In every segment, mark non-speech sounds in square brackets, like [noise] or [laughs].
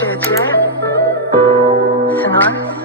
Gece Sınar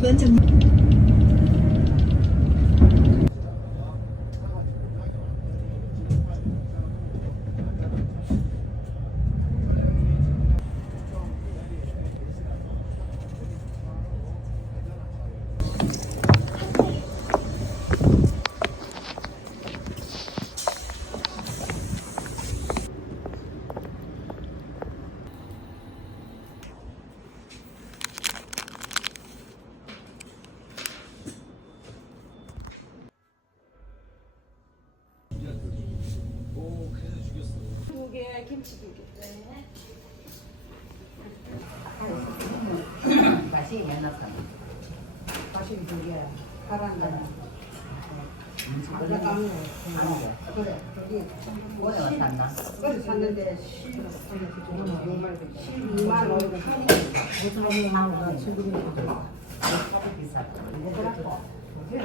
이번 정두 맛이 옛날 사람. 맛이 두개 파란 거는. 아까 까면 그래 저기 오래 왔었나? 그래 샀는데 12만 원 무슨 하고 지금 비쌌다. 이거 그렇고 영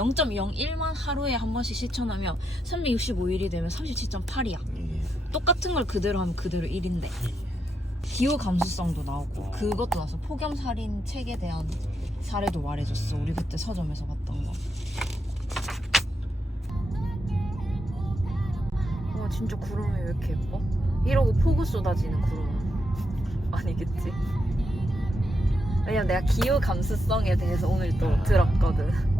0.01만 하루에 한 번씩 실천하면 365일이 되면 37.8이야. 똑같은 걸 그대로 하면 그대로 1인데. 기호 감수성도 나오고 그것도 나서 폭염 살인 책에 대한 사례도 말해줬어. 우리 그때 서점에서 봤던 거. 와 진짜 구름이 왜 이렇게 예뻐? 이러고 폭우 쏟아지는 구름 [laughs] 아니겠지? 왜냐면 내가 기후 감수성에 대해서 오늘 또 들었거든.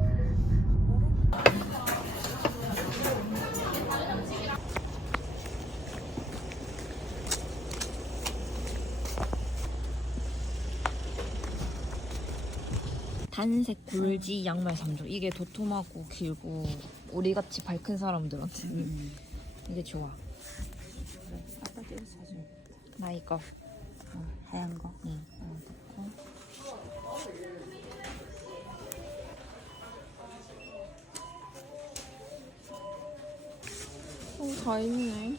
단색 굴지 양말 3종 이게 도톰하고 길고 우리 같이 발큰 사람들한테 이게 좋아. 나 이거. 어, 하얀 거. 응. 어, 넣고. 오, 다 있네.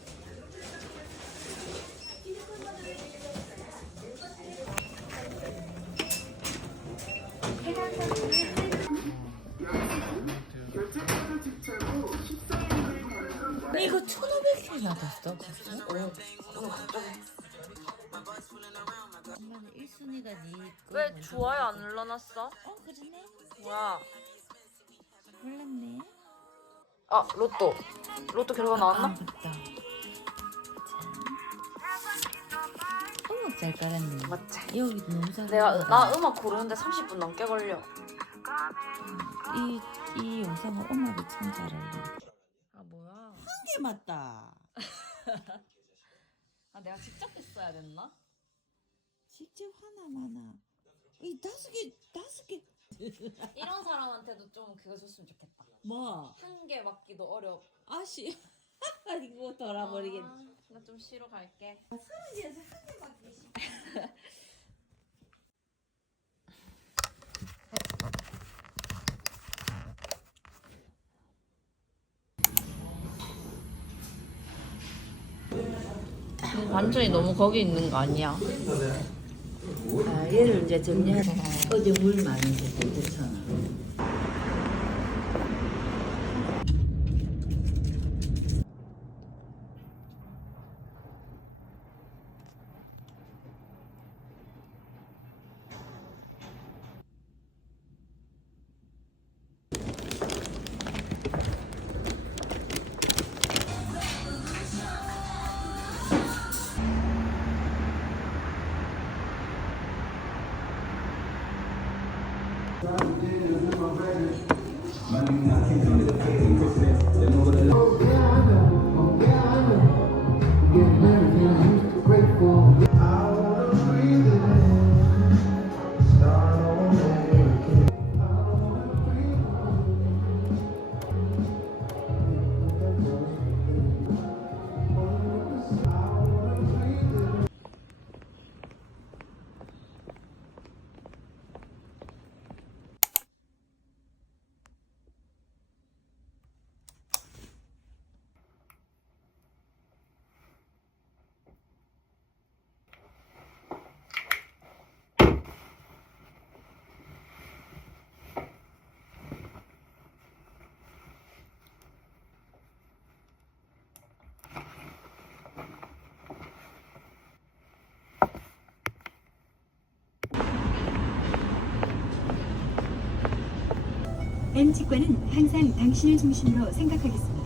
1,500개 나갔어. 그래서? 엄마는 1순위가 네. 왜 좋아요 안 눌러놨어? 어, 그러네. 뭐야? 몰랐네. 아, 로또. 로또 결과 아, 나왔나? 맞다. 어머, 잘 깔았네. 맞지. 여기 너무 잘 내가 깔았다. 나 음악 고르는데 30분 넘게 걸려. 이, 이 영상은 엄마도 참 잘알려. 아, 뭐야? 한개 맞다. 아, 내가 직접 했어야 됐나? 직접 하나 마나. 이 다섯 개, 다섯 개. 이런 사람한테도 좀 그거 줬으면 좋겠다. 뭐? 한 개 맞기도 어렵. 아씨. [laughs] 이거 돌아버리겠네. 아, 나좀 쉬러 갈게. [laughs] 완전히 너무 거기 있는 거 아니야? 아, 얘를 이제 정리해서 어제 물 많이 줬고 괜찮 아. M치과는 항상 당신을 중심으로 생각하겠습니다.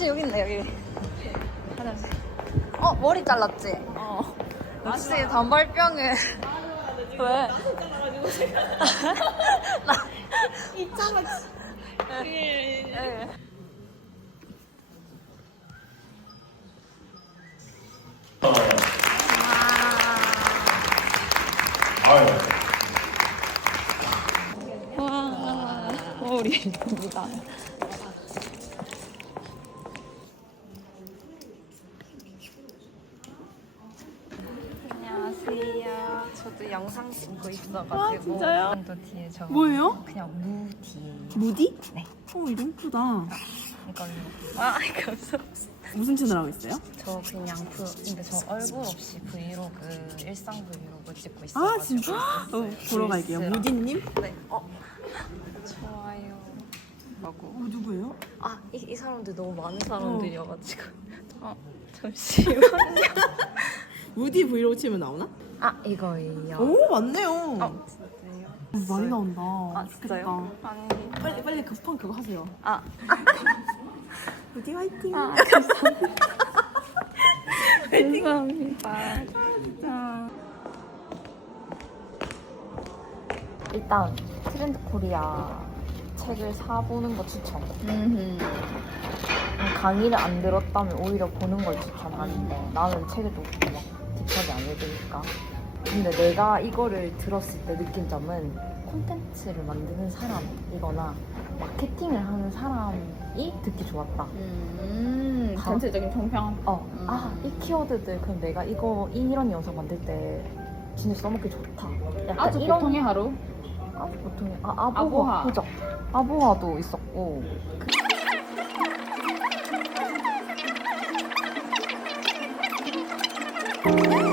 화장실 여기 있네 여기 화장실 어 머리 잘랐지? 어 역시 단발병에 왜? 와, 우리 예쁘다. 안녕하세요. 저도 영상 아, 진짜요? 또 뒤에 저. 뭐예요? 그냥 무 뒤에. 무디? 네. 어, 이거 예쁘다. 이걸로. 아, [laughs] 감사합니다. 무슨 채널 하고 있어요? 저 그냥 브, 근데 저 얼굴 없이 브이로그, 일상 브이로그 찍고 있어요. 아, 진짜? 어, 보러 갈게요. 무디님? 네. 어. 좋아요. 하고. 어, 누구예요? 아, 이, 이 사람들 너무 많은 사람들이어가지고. 어, 잠시만요. [laughs] 무디 브이로그 치면 나오나? 아, 이거예요. 오, 맞네요. 어, 진짜요? 어, 많이 나온다. 아, 진짜요? 좋겠다. 아니. 빨리, 빨리 급한 그거 하세요. 아, [laughs] 무디 화이팅! 아, [laughs] 감사합니다. 감사합니다. 진짜. 일단 트렌드 코리아 책을 사보는 거 추천. 음, 강의를 안 들었다면 오히려 보는 걸 추천하는데 나는 책을 좀막 딥하게 안 읽으니까. 근데 내가 이거를 들었을 때 느낀 점은 콘텐츠를 만드는 사람이거나 마케팅을 하는 사람이 듣기 좋았다. 음, 다- 전체적인 평평. 어, 아, 이 키워드들 그럼 내가 이거 이런 영상 만들 때 진짜 써먹기 좋다. 약간 아주 이런 보통의 하루. 아주 보통의 아 아보하, 아보하. 그죠? 아보하도 있었고 그- Woo!